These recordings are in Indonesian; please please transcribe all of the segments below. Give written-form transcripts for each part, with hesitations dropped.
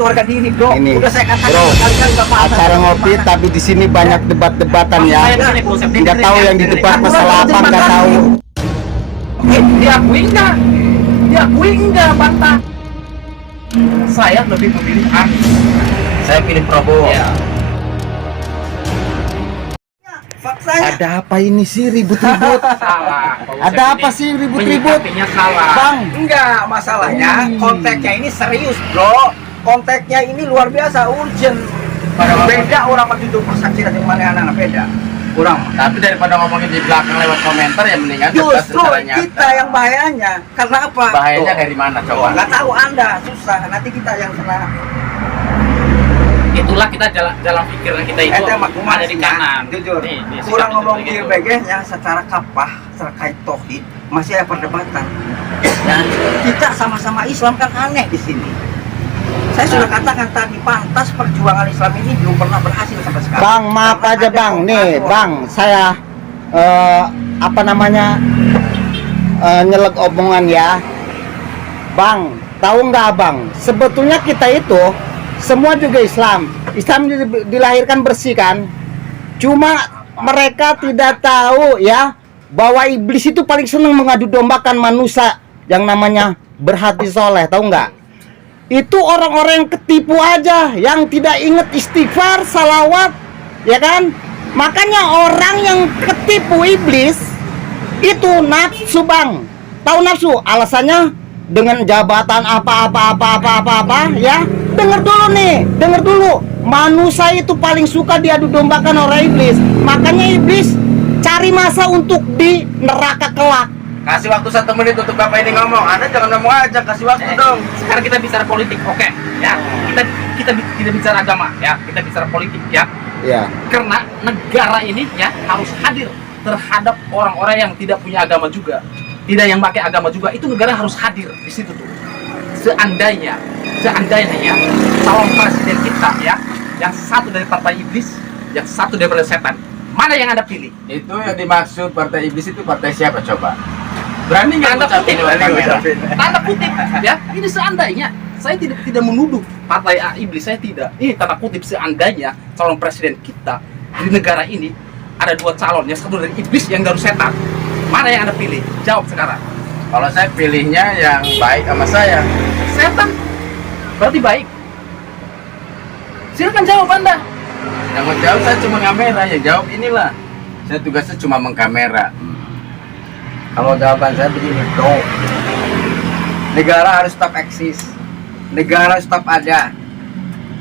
Keluarga diri, bro. Ini, Udah saya katakan bro, berkali-kali Bapak acara ngopi tapi di sini banyak debat-debatan ya. Nggak tahu yang di debat masalah apa, nggak tahu. Diakui enggak bantah. Saya lebih memilih Anies. Saya pilih Prabowo. Ya. Faktanya. Ada apa ini sih ribut-ribut? Salah. Ada apa sih ribut-ribut? Menyikapinya salah. Bang, Enggak, masalahnya konteksnya ini serius, bro. Konteksnya ini luar biasa, urgent. Beda orang begitu persaksian yang mana anak beda. Kurang. Tapi daripada ngomongin di belakang lewat komentar ya mendingan debat Justru secara nyata. kita yang bahayanya. Karena apa? Bahayanya Tuh. dari mana Tuh, coba? nggak tahu Anda, susah. Nanti kita yang kena. Itulah kita jalan pikiran kita itu ada di kanan. Jujur. Nih, Kurang sikap ngomong itu di begitu. BG ya secara kapah terkait tauhid masih ada perdebatan. Dan kita sama-sama Islam kan aneh di sini. Saya sudah katakan tadi pantas perjuangan Islam ini belum pernah berhasil sampai sekarang. Bang, maaf Karena aja ada bang. Nih, kontra- bang, saya apa namanya nyelek omongan ya. Bang, tahu nggak bang? Sebetulnya kita itu semua juga Islam. Islam dilahirkan bersih kan. Cuma mereka tidak tahu ya bahwa iblis itu paling senang mengadu dombakan manusia yang namanya berhati soleh. Tahu nggak? Itu orang-orang yang ketipu aja, yang tidak ingat istighfar, salawat, ya kan? Makanya orang yang ketipu iblis itu nafsu bang. Tahu nafsu? Alasannya dengan jabatan apa ya. Dengar dulu nih, dengar dulu. Manusia itu paling suka diadu dombakan orang iblis. Makanya iblis cari masa untuk di neraka kelak. Kasih waktu 1 menit untuk Bapak ini ngomong. Anda jangan ngomong aja, kasih waktu dong. Sekarang kita bicara politik, oke? Ya, kita tidak bicara agama, ya. Kita bicara politik, ya. Ya. Karena negara ini ya harus hadir terhadap orang-orang yang tidak punya agama juga, tidak yang pakai agama juga. Itu negara harus hadir di situ tuh. Seandainya ya calon presiden kita ya, yang satu dari partai iblis, yang satu dari partai setan, mana yang Anda pilih? Itu yang dimaksud partai iblis itu partai siapa coba? Berani nggak Tanda ngucapin kutip, lewat kamera? tanda kutip ya. Ini seandainya, saya tidak menuduh partai iblis, saya tidak. Ini tanda kutip seandainya calon presiden kita di negara ini ada 2 calon, yang satu dari iblis, yang dari setan. Mana yang Anda pilih? Jawab sekarang. Kalau saya pilihnya yang baik sama saya. Setan berarti baik. Silakan jawab Anda. Yang mau jawab saya cuma kamera, ya jawab inilah. Saya tugasnya cuma mengkamera. Kalau jawaban saya begini, bro. Negara harus tetap eksis. Negara harus tetap ada.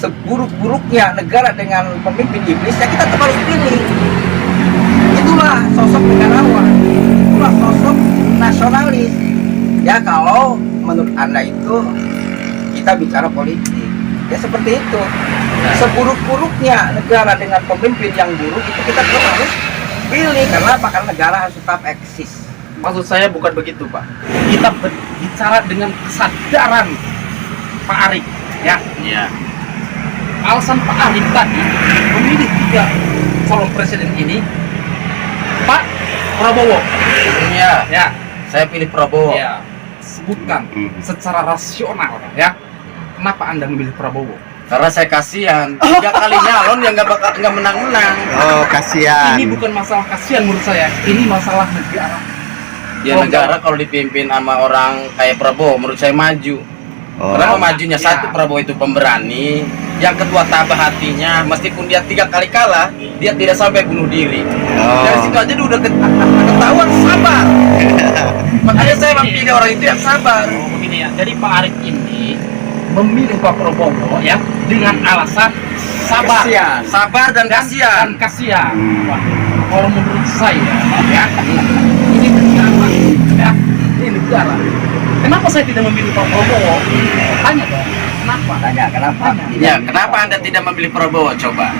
Seburuk-buruknya negara dengan pemimpin iblis, ya kita tetap harus pilih. Itulah sosok negarawan. Itulah sosok nasionalis. Ya kalau menurut Anda itu kita bicara politik. Ya seperti itu. Seburuk-buruknya negara dengan pemimpin yang buruk itu kita tetap harus pilih. Karena apa? Karena negara harus tetap eksis. Maksud saya bukan begitu, Pak. Kita berbicara dengan kesadaran Pak Arief, ya. Iya. Alasan Pak Arief tadi memilih 3 calon presiden ini, Pak Prabowo. Iya. Ya, Saya pilih Prabowo. ya. Sebutkan secara rasional, ya. Kenapa Anda memilih Prabowo? Karena saya kasihan 3 kali nyalon yang nggak menang-menang. Oh, kasihan. Ini bukan masalah kasihan menurut saya, ini masalah negara. Ya negara kalau dipimpin sama orang kayak Prabowo menurut saya maju. Oh. Kenapa majunya? Ya. Satu, Prabowo itu pemberani. Yang kedua, tabah hatinya. Meskipun dia 3 kali kalah, dia tidak sampai bunuh diri. Oh. Dari situ aja udah ketahuan sabar. Makanya saya pilih orang itu yang sabar. Oh, begini ya. Jadi Pak Arief ini memilih Pak Prabowo ya dengan alasan sabar, Kasihan. Sabar dan kasihan. kasihan. Wah, kalau menurut saya ya ini negara, ya ini negara. Kenapa saya tidak memilih Pak Prabowo? Tanya dong. Kenapa? Tanya kenapa? Ya, kenapa Anda tidak memilih Prabowo? Coba.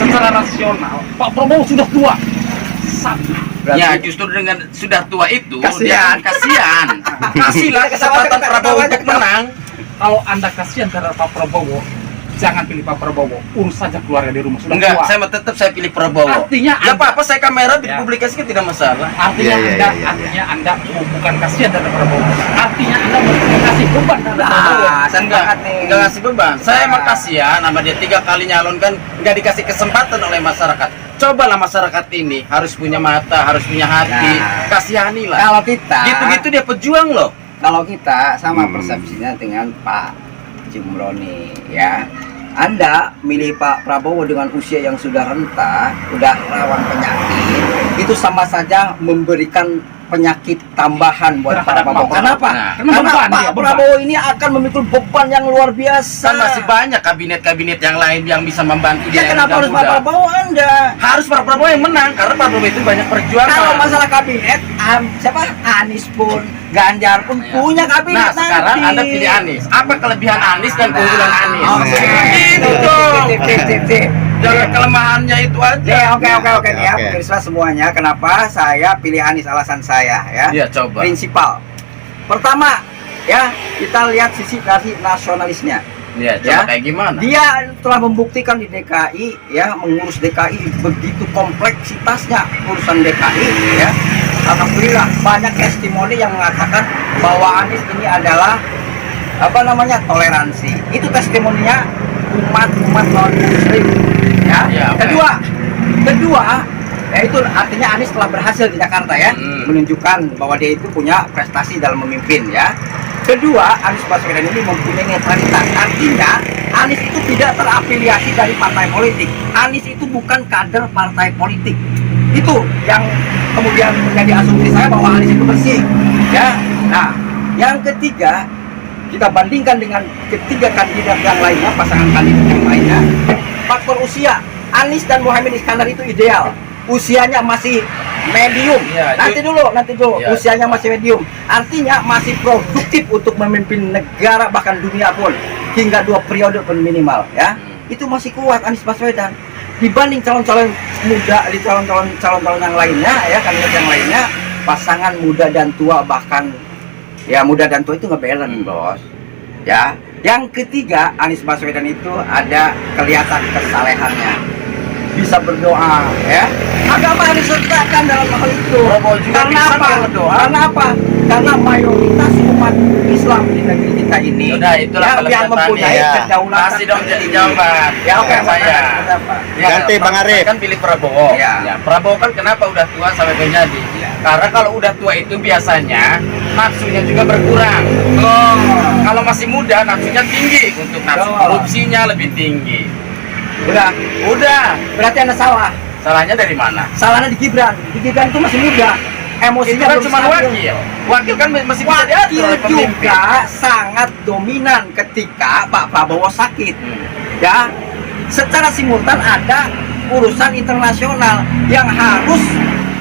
Secara rasional, Pak Prabowo sudah tua. Satu. Ya, justru dengan sudah tua itu Kasihan. dia kasihan. Kasihlah kesempatan Prabowo untuk menang. Kalau Anda kasihan terhadap Pak Prabowo, jangan pilih Pak Prabowo, urus saja keluarga di rumah sudah Enggak, tua. saya pilih Prabowo. Artinya Ya Anda- apa-apa saya kamera Ya. dipublikasikan tidak masalah. Artinya Anda Anda bukan kasihan terhadap Prabowo. Artinya Anda kasih beban terhadap Prabowo. Nah, saya sepakat nih. Enggak ngasih beban. Saya emang kasihan sama dia 3 kali nyalonkan, enggak dikasih kesempatan oleh masyarakat. Cobalah masyarakat ini harus punya mata, harus punya hati. Nah. Kasihanilah. Kalau kita Gitu-gitu dia pejuang loh. kalau kita sama persepsinya dengan Pak Jumroni ya. Anda milih Pak Prabowo dengan usia yang sudah renta, udah rawan penyakit, itu sama saja memberikan penyakit tambahan buat Pak Terhadap Prabowo. Pak Kenapa? Nah, Karena beban Pak dia, beban. Prabowo ini akan memikul beban yang luar biasa. Kan masih banyak kabinet-kabinet yang lain yang bisa membantu Ya dia. yang kenapa harus Pak muda-muda. Prabowo Anda? Harus Pak Prabowo yang menang karena Pak Prabowo itu banyak perjuangan. Kalau masalah kabinet, siapa? Anies pun, Ganjar pun Ya. punya kabinet Nah sekarang nanti. Anda pilih Anies. Apa kelebihan Anies dan keunggulan Anies? Oh, Gitu dong. Tip. Jangan kelemahannya itu aja. Nih, oke nih ya, Oke. pemirsa semuanya. Kenapa saya pilih Anies? Alasan saya ya. Iya coba. Prinsipal. Pertama, ya kita lihat sisi dari nasionalisnya. Iya coba Ya. kayak gimana? Dia telah membuktikan di DKI, ya mengurus DKI begitu kompleksitasnya urusan DKI, ya. Alhamdulillah banyak testimoni yang mengatakan bahwa Anies ini adalah toleransi. Itu testimoninya umat non muslim, ya. Ya, oke. Kedua, yaitu artinya Anies telah berhasil di Jakarta ya, menunjukkan bahwa dia itu punya prestasi dalam memimpin ya. Kedua, Anies Baswedan ini mempunyai netralitas. Artinya, Anies itu tidak terafiliasi dari partai politik. Anies itu bukan kader partai politik. Itu yang kemudian menjadi asumsi saya bahwa Anies itu bersih. Ya. Nah, yang ketiga, kita bandingkan dengan ketiga kandidat yang lainnya, pasangan kandidat yang lainnya. Faktor usia, Anies dan Muhaimin Iskandar itu ideal. Usianya masih medium. Ya, nanti dulu. Ya, Usianya coba. masih medium. Artinya masih produktif untuk memimpin negara bahkan dunia pun hingga 2 periode pun minimal ya. Itu masih kuat Anies Baswedan dibanding calon-calon muda di calon-calon yang lainnya ya, kandidat yang lainnya, pasangan muda dan tua bahkan ya muda dan tua itu ngebelen bos. Ya. Yang ketiga, Anies Baswedan itu ada kelihatan kesalehannya. Bisa berdoa ya. Agama harus disertakan dalam hal itu. Prabowo juga Karena bisa apa? berdoa. Karena apa? Karena mayoritas umat Islam di negeri kita ini Udah, itulah yang kelebihan mempunyai ya. kedaulatan. Kasih dong jadi jawaban. Ya oke, saya. Ya, Ganti, Bang Arif. Saya kan pilih Prabowo. Ya. Ya, Prabowo kan kenapa udah tua sampai menjadi? Ya. Karena kalau udah tua itu biasanya nafsunya juga berkurang. Oh. Kalau masih muda nafsunya tinggi, untuk nafsu Oh. korupsinya lebih tinggi. Udah. Berarti Anda salah. Salahnya dari mana? Salahnya di Gibran. Di Gibran itu masih muda. Itu Emosinya kan belum cuma stabil. wakil. Wakil kan masih bisa diatur Wakil oleh pemimpin. juga sangat dominan ketika Pak Prabowo sakit. Ya, secara simultan ada urusan internasional yang harus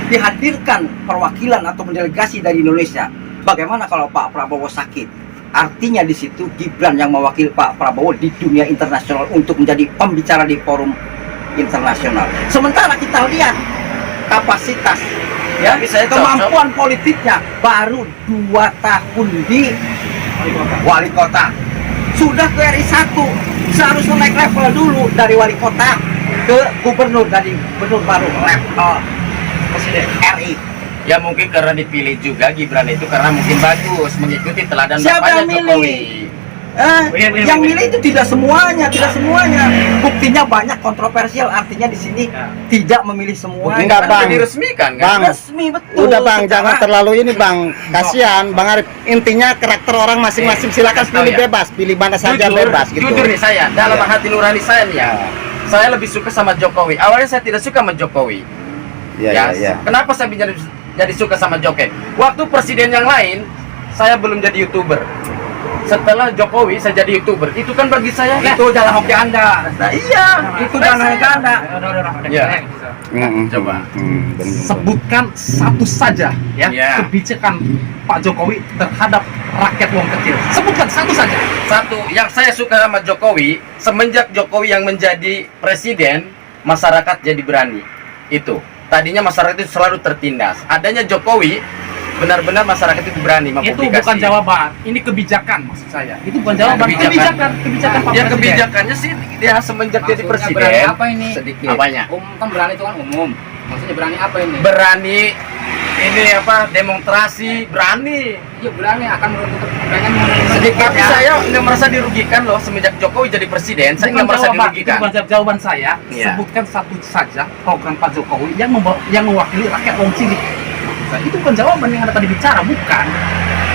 dihadirkan perwakilan atau delegasi dari Indonesia. Bagaimana kalau Pak Prabowo sakit? Artinya di situ Gibran yang mewakili Pak Prabowo di dunia internasional untuk menjadi pembicara di forum internasional. Sementara kita lihat kapasitas, ya, Tapi saya kemampuan politiknya baru 2 tahun di wali kota. Sudah ke RI 1, seharusnya naik level dulu dari wali kota ke gubernur, dari gubernur baru level presiden RI. Ya mungkin karena dipilih juga Gibran itu karena mungkin bagus mengikuti teladan Siapa bapaknya yang milih? Jokowi. Yang milih itu tidak semuanya. Buktinya banyak kontroversial, artinya di sini tidak memilih semuanya. Enggak, Kan Bang. udah diresmikan kan? Bang. Resmi betul. Udah Bang, Secara- jangan terlalu ini Bang. Kasihan Bang Arif. Intinya karakter orang masing-masing, silakan Tahu pilih ya? bebas, pilih mana saja bebas gitu. Jujur nih saya, dalam Iya. hati nurani saya nih ya, saya lebih suka sama Jokowi. Awalnya saya tidak suka sama Jokowi. Iya. Kenapa saya jadi suka sama Jokowi? Waktu presiden yang lain, saya belum jadi YouTuber. Setelah Jokowi, saya jadi YouTuber. Itu kan bagi saya, Itu jalan hoki Anda. nah, iya. Itu jalan hoki Anda. Ya. Coba. Sebutkan satu saja ya Ya. kebijakan Pak Jokowi terhadap rakyat wong kecil. Sebutkan satu saja. Satu, yang saya suka sama Jokowi, semenjak Jokowi yang menjadi presiden, masyarakat jadi berani. Itu. Tadinya masyarakat itu selalu tertindas. Adanya Jokowi, benar-benar masyarakat itu berani Itu mempublikasi. bukan jawaban, ini kebijakan maksud saya. Itu bukan jawaban, kebijakan. kebijakan Pak Ya Presiden. kebijakannya sih dia semenjak jadi Maksudnya berani presiden. apa ini? Sedikit. Apanya? Kan berani itu kan umum. Maksudnya berani apa ini? Berani ini apa demonstrasi berani. Iya berani akan menuntut pengen menuntut Sedikit tapi ya. saya nggak merasa dirugikan loh semenjak Jokowi jadi presiden. Saya nggak merasa dirugikan. Bukan jawaban saya. Iya. Sebutkan satu saja program Pak Jokowi yang mewakili rakyat Wong Cilik. Itu bukan jawaban yang Anda tadi bicara, bukan.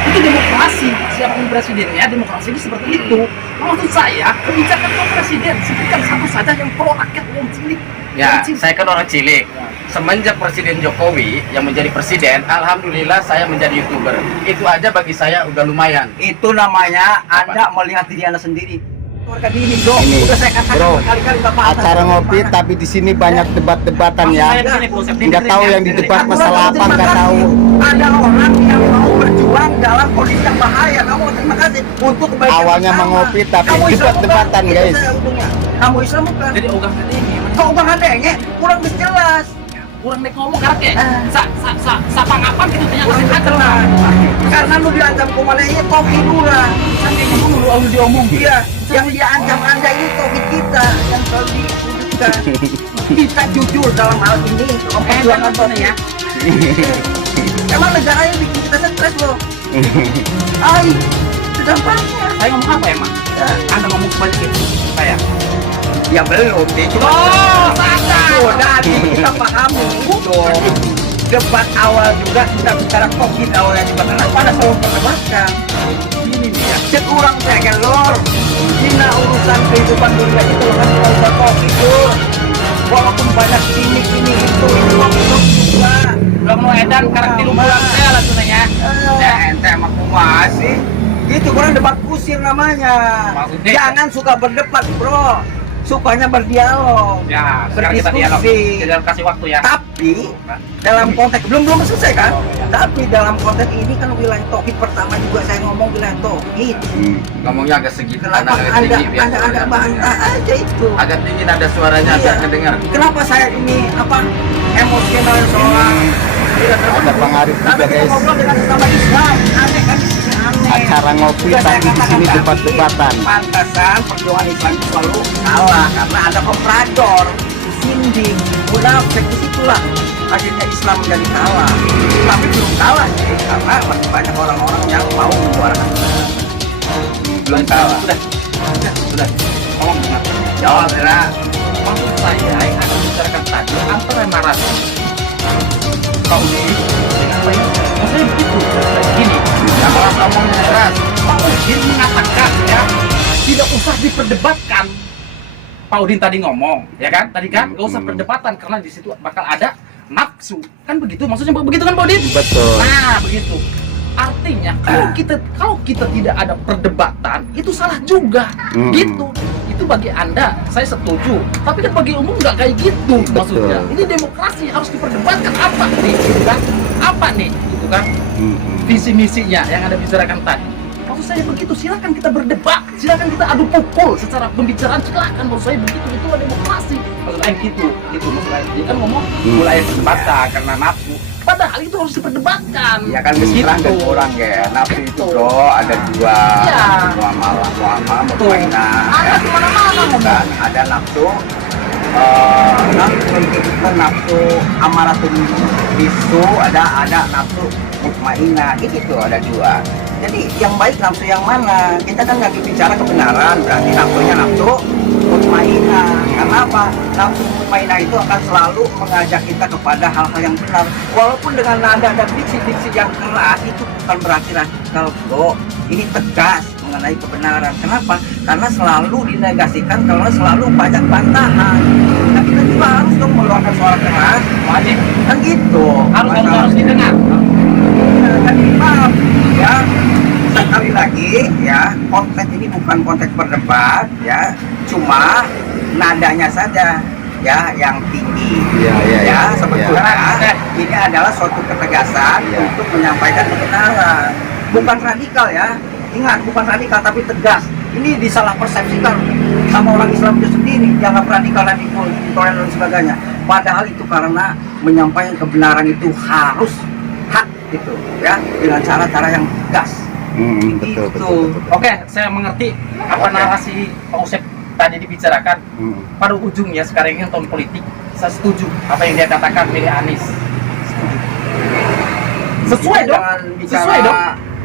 Itu demokrasi. Siapapun presidennya, demokrasi itu seperti itu. Maksud saya, kebijakan Pak Presiden sebutkan satu saja yang pro rakyat Wong Cilik. Ya, Wong Cilik. saya kan orang cilik. Semenjak Presiden Jokowi yang menjadi presiden, alhamdulillah saya menjadi YouTuber. Itu aja bagi saya udah lumayan. Itu namanya Anda melihat diri Anda sendiri. Warga diri dong. Ini, Udah saya katakan bro, berkali-kali Bapak atas Acara dari ngopi mana. tapi di sini banyak debat-debatan Maksud ya. saya begini, Bos, Nggak tahu yang di debat Aku masalah bilang apa, terima nggak kasih. tahu. Ada orang yang mau berjuang dalam kondisi yang bahaya. Kamu terima kasih untuk kebaikan Awalnya bersama. mengopi, tapi Kamu Islam debat-debatan, bukan? guys. Itu saya untungnya. Kamu Islam bukan? Jadi ogah ini Kok ubah adanya? Kurang jelas. kurang nek ngomong karena kayak sa pangapan gitu tanya Kurang kasih aja jelas. Karena lu diancam komalenya toki dulu. sampai ngomong lu harus diomong. Iya, yang diancam Anda ini toki kita yang selalu disudutkan. Kita jujur dalam hal ini. Memperjuangkan toki ya. Emang negaranya bikin kita stres loh. Ay, itu dampaknya. Saya ngomong apa emang? Ya, Anda ngomong sebalik itu saya. ya belum deh, cuma Oh, sadar. udah kita pahami itu. Debat awal juga kita bicara COVID awalnya juga kenapa ada selalu perdebatan. Ini nih ya, cek orang saya kan lor. Ini urusan kehidupan dunia itu kan kita udah COVID tuh. Walaupun banyak ini itu COVID juga. Belum mau edan karena di rumah saya langsung nanya. Ya ente emang kumaha sih? Itu kurang debat kusir namanya. Maksudnya? Jangan suka berdebat bro, sukanya berdialog. Ya, sekarang kita dialog. Berdiskusi. Kita kasih waktu ya. Tapi dalam konteks belum selesai kan? Tapi dalam konteks ini kan wilayah tauhid pertama juga saya ngomong wilayah tauhid. Ngomongnya agak segitu Kenapa agak anda tinggi biar anda kedengar. bantah aja itu? Agak tinggi nada suaranya Iya. biar kedengar. Kenapa saya ini apa emosional seorang tidak Ada Bang Arif juga, Karena kita guys. ngobrol dengan sesama Islam, aneh kan di sini aneh. Acara ngopi Sudah saya tapi di sini katakan debat-debatan. tadi, Pantasan perjuangan Islam itu selalu kalah karena ada komprador, sindik, munafik, disitulah akhirnya Islam menjadi kalah. Tapi belum kalah sih, karena masih banyak orang-orang yang mau menyuarakan Islam. Belum kalah. Sudah. Tolong dengar. Jawab ya. Maksud saya yang Anda bicarakan tadi antara narasi Pak Udin dengan Pak Yusuf. Maksudnya begitu. Gini, Yang orang ngomongnya keras. Pak Udin mengatakan ya tidak usah diperdebatkan. Pak Udin tadi ngomong, ya kan? Tadi kan nggak usah perdebatan karena di situ bakal ada nafsu. Kan begitu? Maksudnya begitu kan Pak Udin? Betul. Nah, begitu. Artinya kalau kita tidak ada perdebatan itu salah juga. Hmm. Gitu. Itu bagi Anda saya setuju. Tapi kan bagi umum nggak kayak gitu maksudnya. Ini demokrasi harus diperdebatkan apa nih, gitu kan? Apa nih, gitu kan? Visi misinya yang Anda bicarakan tadi. Maksud saya begitu, silakan kita berdebat, silakan kita adu pukul secara pembicaraan, silakan. Maksud saya begitu, itu demokrasi. Maksud saya gitu maksud saya. Dia kan ngomong mulai perdebatan karena nafsu. Padahal itu harus diperdebatkan. Ya kan Gitu. terang dan kurang ya. Nafsu itu Betul. bro ada dua. Iya. Muamalah, Betul. mutmainah. Ada kemana-mana ngomong. Kan ada nafsu nafsu amaratun bisu, ada nafsu mutmainah. Itu ada dua. Jadi yang baik nafsu yang mana? Kita kan nggak bicara kebenaran, berarti nafsunya nafsu mutmainah. Karena apa? Nafsu mutmainah itu akan selalu mengajak kita kepada hal-hal yang benar. Walaupun dengan nada dan diksi-diksi yang keras itu bukan berarti radikal, bro. Ini tegas mengenai kebenaran. Kenapa? Karena selalu dinegasikan kalau selalu banyak bantahan. Nah kita juga harus dong mengeluarkan suara keras. Wajib Kan gitu. harus didengar. Jadi maaf ya, sekali lagi ya, konten ini bukan konteks berdebat ya, cuma nadanya saja ya yang tinggi. Iya, iya, iya. Sebetulnya Iya. ini adalah suatu ketegasan Iya. untuk menyampaikan kebenaran, bukan radikal ya. Ingat, bukan radikal tapi tegas. Ini disalah persepsikan sama orang Islam itu sendiri, dianggap radikal, intoleran dan sebagainya. Padahal itu karena menyampaikan kebenaran itu harus hak gitu ya, dengan cara-cara yang gas. Betul, Gitu. betul, betul. Oke, saya mengerti apa narasi Pak Usep tadi dibicarakan. Pada ujungnya sekarang ini tahun politik, saya setuju apa yang dia katakan milih Anies. Setuju. Sesuai Kita dong. jangan bicara Sesuai dong.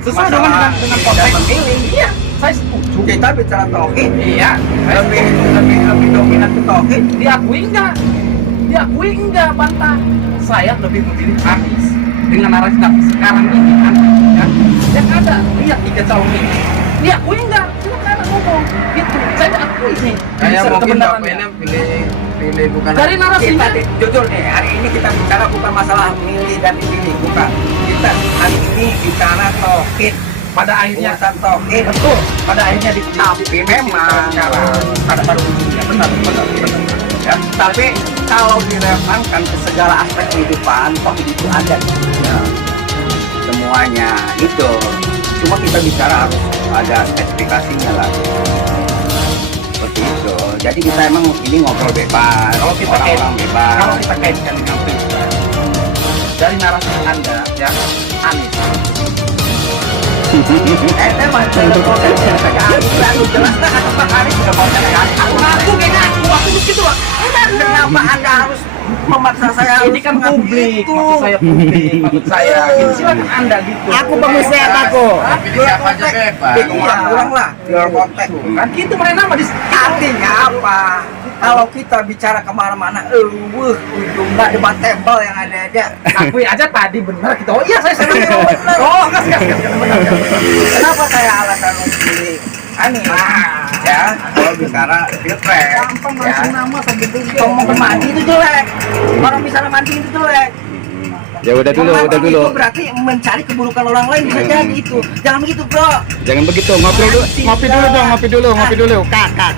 Sesuai dong masalah dengan tidak konteks. memilih. Iya, saya setuju. Kita bicara tauhid, Iya, saya lebih dominan ke tauhid. diakui enggak bantah. Saya lebih memilih Anies dengan narasi sekarang ini kan ya. Yang ada lihat 3 calon ini diakui enggak, silakan anak ngomong gitu. Saya akui nih Kayak mungkin kebenarannya. Bapak ini pilih bukan Dari narasinya Jujur nih, hari ini kita bicara bukan masalah milih dan dipilih, bukan. Kita hari ini bicara tauhid, pada akhirnya urusan tauhid. betul, pada akhirnya Tapi memang pada ujungnya benar. ya, tapi kalau direlevankan ke segala aspek kehidupan, tauhid itu ada ya, semuanya itu. Cuma kita bicara harus ada spesifikasinya lah. Seperti itu. Jadi kita emang ini ngobrol bebas, Kalau kita orang-orang bebas. Kalau kita kaitkan dengan pilpres, dari narasi Anda ya Anies. Emang lalu jelas lah kata Pak Anies sudah mau cari Aku kayaknya aku begitu lah. Kenapa Anda harus memaksa saya Ini kan harus publik, mengaku maksud saya publik, maksud saya gitu. Silakan Anda gitu. Aku pengusaha aku. pilih siapa aja bebas. Itu kurang lah, di luar konteks. Kan gitu main nama di Artinya apa? Kalau kita bicara kemana-mana, ujungnya debatable yang ada. akui aja tadi benar kita. Oh iya saya senang benar. Oh gas. Benar. Kenapa saya alasan untuk pilih Anies? Ya, kalau bicara pilpres, Gampang ya, langsung nama sampai ngomong ke mandi itu jelek. Orang bicara mandi itu jelek. Ya udah dulu, Ngomong udah dulu. Itu berarti mencari keburukan orang lain bisa jadi itu. Jangan begitu, bro. Jangan begitu, ngopi dulu dong, ngopi dulu. Kak.